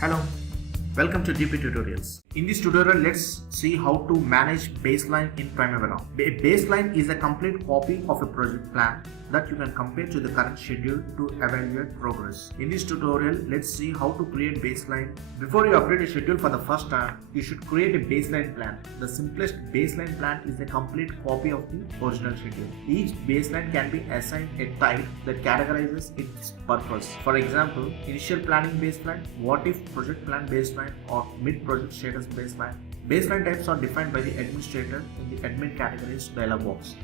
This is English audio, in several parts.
Hello, welcome to DP Tutorials. In this tutorial, let's see how to manage baseline in Primavera. A baseline is a complete copy of a project plan that you can compare to the current schedule to evaluate progress. In this tutorial, let's see how to create baseline. Before you update a schedule for the first time, you should create a baseline plan. The simplest baseline plan is a complete copy of the original schedule. Each baseline can be assigned a type that categorizes its purpose. For example, initial planning baseline, what if project plan baseline, or mid-project status baseline. Baseline types are defined by the administrator in the admin categories dialog box.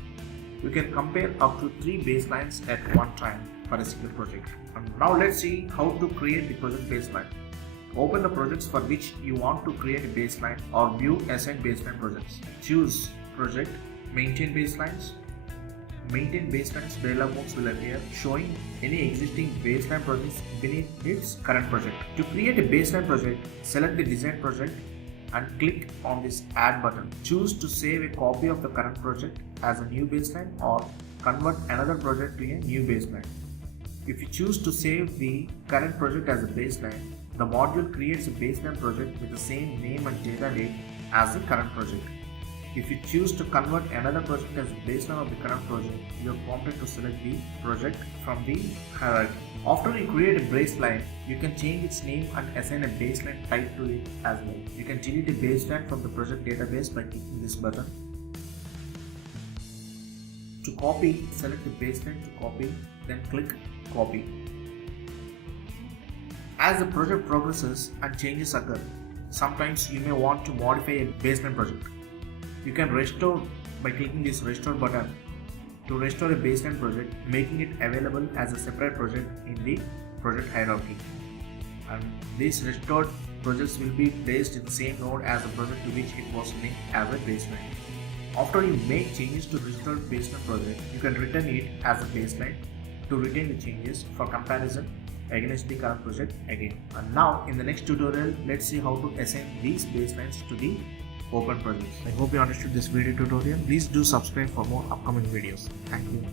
You can compare up to 3 baselines at one time for a single project. And now let's see how to create the project baseline. Open the projects for which you want to create a baseline or view assigned baseline projects. Choose Project, Maintain Baselines. Maintain Baselines dialog box will appear showing any existing baseline projects beneath its current project. To create a baseline project, select the design project and click on this Add button. Choose to save a copy of the current project as a new baseline or convert another project to a new baseline. If you choose to save the current project as a baseline, the module creates a baseline project with the same name and data date as the current project. If you choose to convert another project as a baseline of the current project, you are prompted to select the project from the hierarchy. After you create a baseline, you can change its name and assign a baseline type to it as well. You can delete a baseline from the project database by clicking this button. To copy, select the baseline to copy, then click Copy. As the project progresses and changes occur, sometimes you may want to modify a baseline project. You can restore by clicking this Restore button to restore a baseline project, making it available as a separate project in the project hierarchy. And these restored projects will be placed in the same node as the project to which it was linked as a baseline. After you make changes to restored baseline project, you can return it as a baseline to retain the changes for comparison against the current project again. And now in the next tutorial, let's see how to assign these baselines to the open projects. I hope you understood this video tutorial. Please do subscribe for more upcoming videos. Thank you.